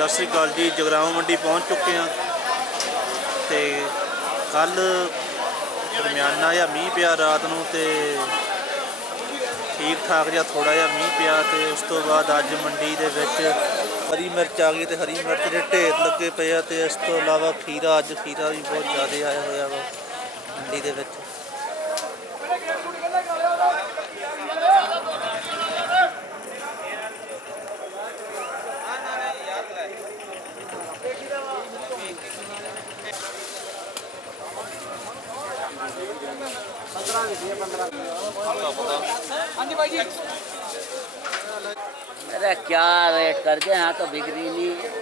ਸਤਿ ਸ੍ਰੀ ਅਕਾਲ ਜੀ, ਜਗਰਾਉਂ ਮੰਡੀ ਪਹੁੰਚ ਚੁੱਕੇ ਹਾਂ। ਤੇ ਕੱਲ ਦਰਮਿਆਨਾ ਜਿਹਾ ਮੀਂਹ ਪਿਆ ਰਾਤ ਨੂੰ ਤੇ ਠੀਕ ਠਾਕ ਜਿਹਾ ਥੋੜਾ ਜਿਹਾ ਮੀਂਹ ਪਿਆ ਤੇ ਉਸ ਤੋਂ ਬਾਅਦ ਅੱਜ ਮੰਡੀ ਦੇ ਵਿੱਚ ਹਰੀ ਮਿਰਚ ਆ ਗਈ ਤੇ ਹਰੀ ਮਿਰਚ ਦੇ ਢੇਰ ਲੱਗੇ ਪਏ ਆ ਤੇ ਇਸ ਤੋਂ ਇਲਾਵਾ ਖੀਰਾ, ਅੱਜ ਖੀਰਾ ਵੀ ਬਹੁਤ ਜ਼ਿਆਦਾ ਆਇਆ ਹੋਇਆ ਵਾ ਮੰਡੀ ਦੇ ਵਿੱਚ। अरे क्या रेट कर दे यहाँ तो बिक्री नहीं है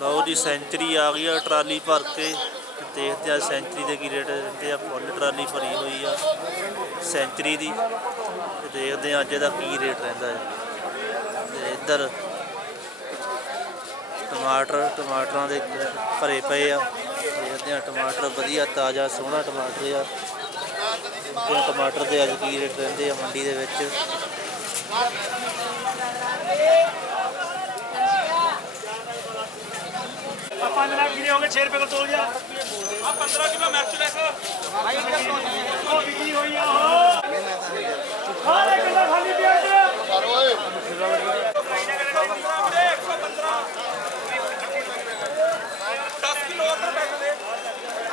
ਲਓ ਜੀ ਸੈਂਚਰੀ ਆ ਗਈ ਆ ਟਰਾਲੀ ਭਰ ਕੇ ਤੇ ਦੇਖਦੇ ਆ ਸੈਂਚਰੀ ਦੇ ਕੀ ਰੇਟ ਦਿੰਦੇ ਆ ਫੁੱਲ ਟਰਾਲੀ ਭਰੀ ਹੋਈ ਆ ਸੈਂਚਰੀ ਦੀ ਤੇ ਦੇਖਦੇ ਆ ਅੱਜ ਇਹਦਾ ਕੀ ਰੇਟ ਰਹਿੰਦਾ ਹੈ ਤੇ ਇੱਧਰ ਟਮਾਟਰ ਟਮਾਟਰਾਂ ਦੇ ਭਰੇ ਪਏ ਆ ਦੇਖਦੇ ਆ ਟਮਾਟਰ ਵਧੀਆ ਤਾਜ਼ਾ ਸੋਹਣਾ ਟਮਾਟਰ ਆ। ਆ ਟਮਾਟਰ ਦੇ ਅੱਜ ਕੀ ਰੇਟ ਰਹਿੰਦੇ ਆ ਮੰਡੀ ਦੇ ਵਿੱਚ? ਪੰਜ ਲੱਖ ਕਿਨੇ ਹੋ ਗਏ 6 ਰੁਪਏ ਕੋਲ ਤੋਲ ਗਿਆ। ਆ 15 ਕਿਲੋ ਮਿਰਚ ਲੈ ਕੇ। ਭਾਈ ਉਹ ਬਿਕੀ ਹੋਈ ਆ ਉਹ। ਖਾਲੇ ਕਿਲੋ ਖਾਲੀ ਪਿਆ ਤੇ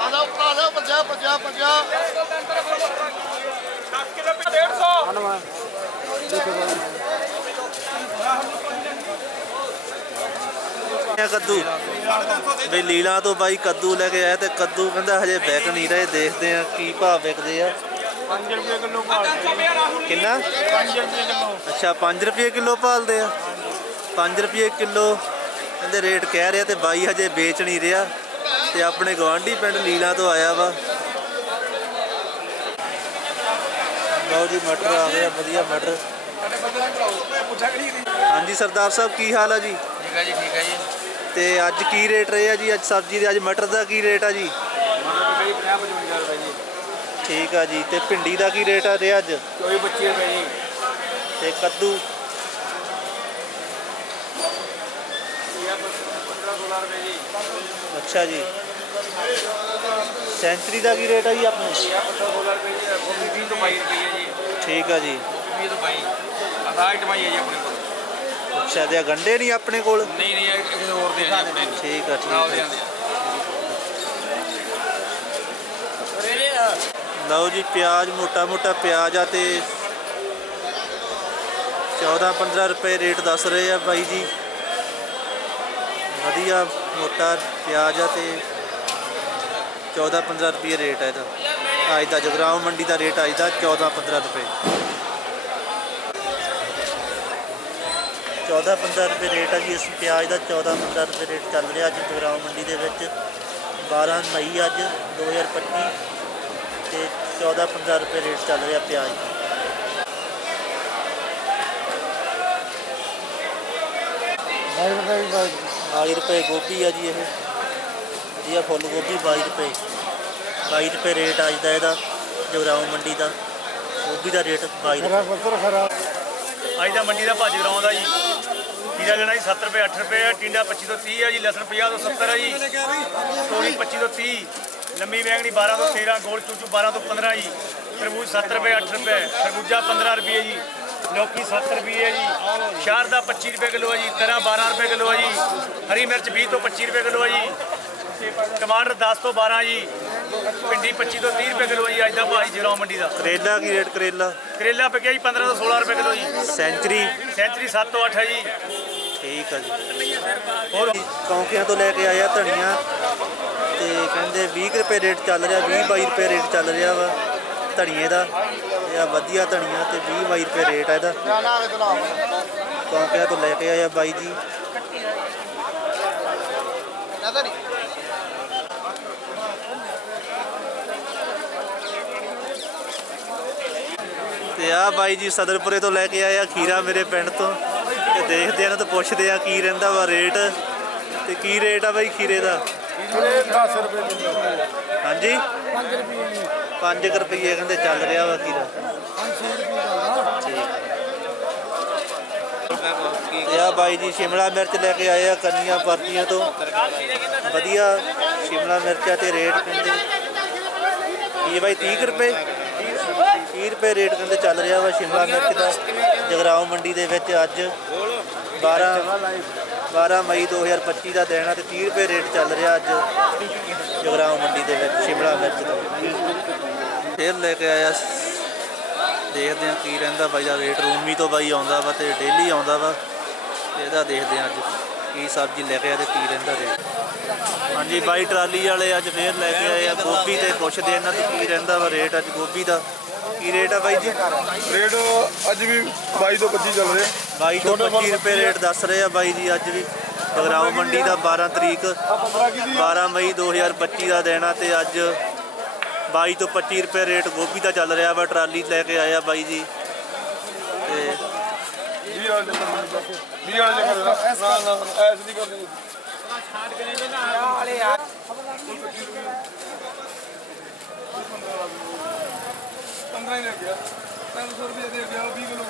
ਆਦਾ ਆਦਾ 50 50 50 ਕੱਦੂ। ਬਈ ਲੀਲਾ ਤੋਂ ਬਾਈ ਕੱਦੂ ਲੈ ਕੇ ਆਇਆ ਤੇ ਕੱਦੂ ਕਹਿੰਦਾ ਹਜੇ ਵਿਕ ਨਹੀਂ ਰਹੇ ਦੇਖਦੇ ਆ ਕੀ ਭਾਅ ਵਿਕਦੇ ਆ। 5 ਰੁਪਏ ਕਿਲੋ ਕਿੰਨਾ? 5 ਰੁਪਏ ਕਿਲੋ। ਅੱਛਾ 5 ਰੁਪਏ ਕਿਲੋ ਭਾਲਦੇ ਆ। 5 ਰੁਪਏ ਕਿਲੋ। ਕਹਿੰਦੇ ਰੇਟ ਕਹਿ ਰਿਹਾ ਤੇ ਬਾਈ ਹਜੇ ਵੇਚ ਨਹੀਂ ਰਿਹਾ। ਤੇ ਆਪਣੇ ਗਵਾਂਢੀ ਪਿੰਡ ਲੀਲਾ ਤੋਂ ਆਇਆ ਵਾ। ਲਓ ਜੀ ਮਟਰ ਆ ਗਿਆ ਵਧੀਆ ਮਟਰ। ਹਾਂਜੀ ਸਰਦਾਰ ਸਾਹਿਬ ਕੀ ਹਾਲ ਆ ਜੀ? ਠੀਕ ਹੈ ਜੀ ਠੀਕ ਹੈ ਜੀ। ਤੇ ਅੱਜ ਕੀ ਰੇਟ ਰਹੇ ਆ ਜੀ? ਅੱਜ ਸਬਜ਼ੀ ਦੇ ਅੱਜ ਮਟਰ ਦਾ ਕੀ ਰੇਟ ਆ ਜੀ? ਮਤਲਬ ਕਈ 50 55 ਰੁਪਏ ਜੀ ਠੀਕ ਆ ਜੀ ਤੇ ਭਿੰਡੀ ਦਾ ਕੀ ਰੇਟ ਆ ਰਿਹਾ ਅੱਜ? ਕੋਈ 25 ਰੁਪਏ ਜੀ। ਤੇ ਕੱਦੂ? 15 16 ਰੁਪਏ ਜੀ। ਅੱਛਾ ਜੀ। ਸੈਂਚਰੀ ਦਾ ਕੀ ਰੇਟ ਆ ਜੀ ਆਪਣੇ? ਇਹ 15 16 ਰੁਪਏ ਜੀ ਗੋਭੀ 20 ਤੋਂ 22 ਰੁਪਏ ਜੀ ਠੀਕ ਆ ਜੀ। 20 ਤੋਂ 22 ਆਹ ਆਈਟਮਾਂ ਹੀ ਹੈ ਜੀ ਆਪਣੇ ਕੋਲ ਅੱਛਾ, ਤੇ ਆਹ ਗੰਢੇ ਨਹੀਂ ਆਪਣੇ ਕੋਲ? ਨਹੀਂ ਨਹੀਂ ਇਹ ਕਿਸੇ ਹੋਰ ਦੇ ਆ ਜੀ ਆਪਣੇ ਠੀਕ ਆ, ਠੀਕ ਨਾਲ ਆ। ਦੇ ਆਂਦੇ ਲਓ ਜੀ, ਪਿਆਜ਼ ਮੋਟਾ ਮੋਟਾ ਪਿਆਜ਼ ਆ ਤੇ 14 15 ਰੁਪਏ ਰੇਟ ਦੱਸ ਰਹੇ ਆ ਬਾਈ ਜੀ। ਵਧੀਆ ਮੋਟਾ ਪਿਆਜ਼ ਆ ਤੇ 14 15 ਰੁਪਏ ਰੇਟ ਹੈ ਇਹਦਾ। ਅੱਜ ਦਾ ਜਗਰਾਉਂ ਮੰਡੀ ਦਾ ਰੇਟ ਅੱਜ ਦਾ 14 15 ਰੁਪਏ। 14 15 ਰੁਪਏ ਰੇਟ ਆ ਜੀ, ਇਸ ਪਿਆਜ਼ ਦਾ 14 15 ਰੁਪਏ ਰੇਟ ਚੱਲ ਰਿਹਾ ਅੱਜ ਜਗਰਾਉਂ ਮੰਡੀ ਦੇ ਵਿੱਚ। 12 ਮਈ ਅੱਜ 2025 ਤੇ 14 15 ਰੁਪਏ ਰੇਟ ਚੱਲ ਰਿਹਾ ਪਿਆਜ਼ ਦਾ। ਬਾਈ ਰੁਪਏ ਗੋਭੀ ਆ ਜੀ ਇਹ। ਵਧੀਆ ਫੁੱਲ ਗੋਭੀ 22 ਰੁਪਏ। 22 ਰੁਪਏ ਰੇਟ ਅੱਜ ਦਾ ਇਹਦਾ ਜਗਰਾਉਂ ਮੰਡੀ ਦਾ। ਗੋਭੀ ਦਾ ਰੇਟ 22 ਰੁਪਏ। ਅੱਜ ਦਾ ਮੰਡੀ ਦਾ ਭੱਜ ਗਰਾਉਂਦਾ ਦਾ ਜੀ। ਖੀਰਾ ਲੈਣਾ ਜੀ 7 ਰੁਪਏ 8 ਰੁਪਏ ਆ, ਟਿੰਡਾ 25 ਤੋਂ 30 ਆ ਜੀ ਲਸਣ 50 ਤੋਂ 70 ਆ ਜੀ। ਤੋਰੀ 25 ਤੋਂ 30 ਲੰਮੀ ਬੈਂਗਣੀ 12 ਤੋਂ 13 ਗੋਲ ਚੂਚੂ 12 ਤੋਂ 15 ਜੀ। ਤਰਬੂਜ 7 ਰੁਪਏ 8 ਰੁਪਏ ਖਰਬੂਜਾ 15 ਰੁਪਏ ਜੀ। ਲੌਕੀ 7 ਰੁਪਏ ਹੈ ਜੀ। ਸ਼ਾਰਦਾ ਦਾ 25 ਰੁਪਏ ਕਿਲੋ ਹੈ ਜੀ ਤਰਾ 12 ਰੁਪਏ ਕਿਲੋ ਹੈ ਜੀ। ਹਰੀ ਮਿਰਚ 20 ਤੋਂ 25 ਰੁਪਏ ਕਿਲੋ ਹੈ ਜੀ। ਟਮਾਟਰ 10 ਤੋਂ 12 ਜੀ ਭਿੰਡੀ 25 ਤੋਂ 30 ਰੁਪਏ ਕਿਲੋ ਜੀ ਅੱਜ ਦਾ ਭਾਈ ਜਗਰਾਉਂ ਮੰਡੀ ਦਾ। ਕਰੇਲਾ ਕੀ ਰੇਟ ਕਰੇਲਾ? ਕਰੇਲਾ ਪਿਆ ਜੀ 15 ਤੋਂ 16 ਰੁਪਏ ਕਿਲੋ ਜੀ। ਸੈਂਚਰੀ? ਸੈਂਚਰੀ 7 ਤੋਂ 8 ਹੈ ਜੀ। ਠੀਕ ਆ ਜੀ। ਹੋਰ ਕੌਂਕਿਆਂ ਤੋਂ ਲੈ ਕੇ ਆਇਆ ਧਨੀਆ ਤੇ ਕਹਿੰਦੇ 20 ਕੁ ਰੁਪਏ ਰੇਟ ਚੱਲ ਰਿਹਾ 20 22 ਰੁਪਏ ਰੇਟ ਚੱਲ ਰਿਹਾ ਵਾ ਧਨੀਏ ਦਾ। ਤੇ ਆ ਵਧੀਆ ਧਨੀਆ ਤੇ 20 22 ਰੁਪਏ ਰੇਟ ਆ ਇਹਦਾ। ਕੌਂਕਿਆਂ ਤੋਂ ਲੈ ਕੇ ਆਇਆ ਬਾਈ ਜੀ। ਤੇ ਆ ਬਾਈ ਜੀ ਸਦਰਪੁਰੇ ਤੋਂ ਲੈ ਕੇ ਆਇਆ ਖੀਰਾ ਮੇਰੇ ਪਿੰਡ ਤੋਂ। ਤੇ ਦੇਖਦੇ ਆ ਨਾ ਤਾਂ ਪੁੱਛਦੇ ਆ ਕੀ ਰਹਿੰਦਾ ਵਾ ਰੇਟ। ਤੇ ਕੀ ਰੇਟ ਆ ਬਾਈ ਖੀਰੇ ਦਾ? 10 ਰੁਪਏ ਕਿਲੋ। ਹਾਂਜੀ? 5 ਰੁਪਏ। 5 ਰੁਪਏ ਕਹਿੰਦੇ ਚੱਲ ਰਿਹਾ ਵਾ ਖੀਰਾ। ਠੀਕ ਤੇ ਆ ਬਾਈ ਜੀ ਸ਼ਿਮਲਾ ਮਿਰਚ ਲੈ ਕੇ ਆਏ ਆ ਕੰਨੀਆਂ ਪਰਚੀਆਂ ਤੋਂ। ਵਧੀਆ ਸ਼ਿਮਲਾ ਮਿਰਚਾਂ ਤੇ ਰੇਟ ਕਹਿੰਦੇ। ਇਹ ਬਾਈ 30 ਕੁ ਰੁਪਏ? 30 ਰੁਪਏ ਰੇਟ ਕਹਿੰਦੇ ਚੱਲ ਰਿਹਾ ਵਾ ਸ਼ਿਮਲਾ ਮਿਰਚ ਦਾ। ਜਗਰਾਉਂ ਮੰਡੀ ਦੇ ਵਿੱਚ ਅੱਜ 12 12 ਮਈ 2025 ਦਾ ਦਿਨ ਆ ਤੇ 30 ਰੁਪਏ ਰੇਟ ਚੱਲ ਰਿਹਾ ਅੱਜ ਜਗਰਾਉਂ ਮੰਡੀ ਦੇ ਵਿੱਚ, ਸ਼ਿਮਲਾ ਮਿਰਚ ਦਾ। ਫੇਰ ਲੈ ਕੇ ਆਇਆ ਦੇਖਦੇ ਆ ਕੀ ਰਹਿੰਦਾ ਬਾਈ ਦਾ ਰੇਟ। ਰੂਮੀ ਤੋਂ ਬਾਈ ਆਉਂਦਾ ਵਾ ਤੇ ਡੇਲੀ ਆਉਂਦਾ ਵਾ। ਇਹਦਾ ਦੇਖਦੇ ਆ ਅੱਜ ਕੀ ਸਬਜ਼ੀ ਲੈ ਕੇ ਆ ਤੇ ਕੀ ਰਹਿੰਦਾ ਰੇਟ। ਹਾਂਜੀ ਬਾਈ ਟਰਾਲੀ ਵਾਲੇ ਅੱਜ ਫੇਰ ਲੈ ਕੇ ਆਏ ਆ ਗੋਭੀ ਤੇ ਪੁੱਛਦੇ ਇਹਨਾਂ ਤੋਂ ਕੀ ਰਹਿੰਦਾ ਵਾ ਰੇਟ ਅੱਜ ਗੋਭੀ ਦਾ। ਕੀ ਰੇਟ ਆ ਬਾਈ ਜੀ? ਰੇਟ ਅੱਜ ਵੀ 22 ਤੋਂ 25 ਚੱਲ ਰਿਹਾ 22 ਤੋਂ 25 ਰੁਪਏ ਰੇਟ ਦੱਸ ਰਹੇ ਆ ਬਾਈ ਜੀ ਅੱਜ ਵੀ। ਜਗਰਾਉਂ ਮੰਡੀ ਦਾ 12 ਤਰੀਕ 12 ਮਈ 2025 ਦਾ ਦੇਣਾ ਤੇ ਅੱਜ 22 ਤੋਂ 25 ਰੁਪਏ ਰੇਟ ਗੋਭੀ ਦਾ ਚੱਲ ਰਿਹਾ ਵਾ ਟਰਾਲੀ ਲੈ ਕੇ ਆਇਆ ਬਾਈ ਜੀ। ਤੇ 20 ਵਾਲੇ ਦੇ 20 ਵਾਲੇ ਦੇ ਕਰਨਾ ਨਾ ਨਾ ਐਸ ਨਹੀਂ ਕਰਦੇ 15 ਹੀ ਲੈ ਗਿਆ? 300 ਰੁਪਏ ਦੇ ਗਿਆ 20 ਕਿਲੋ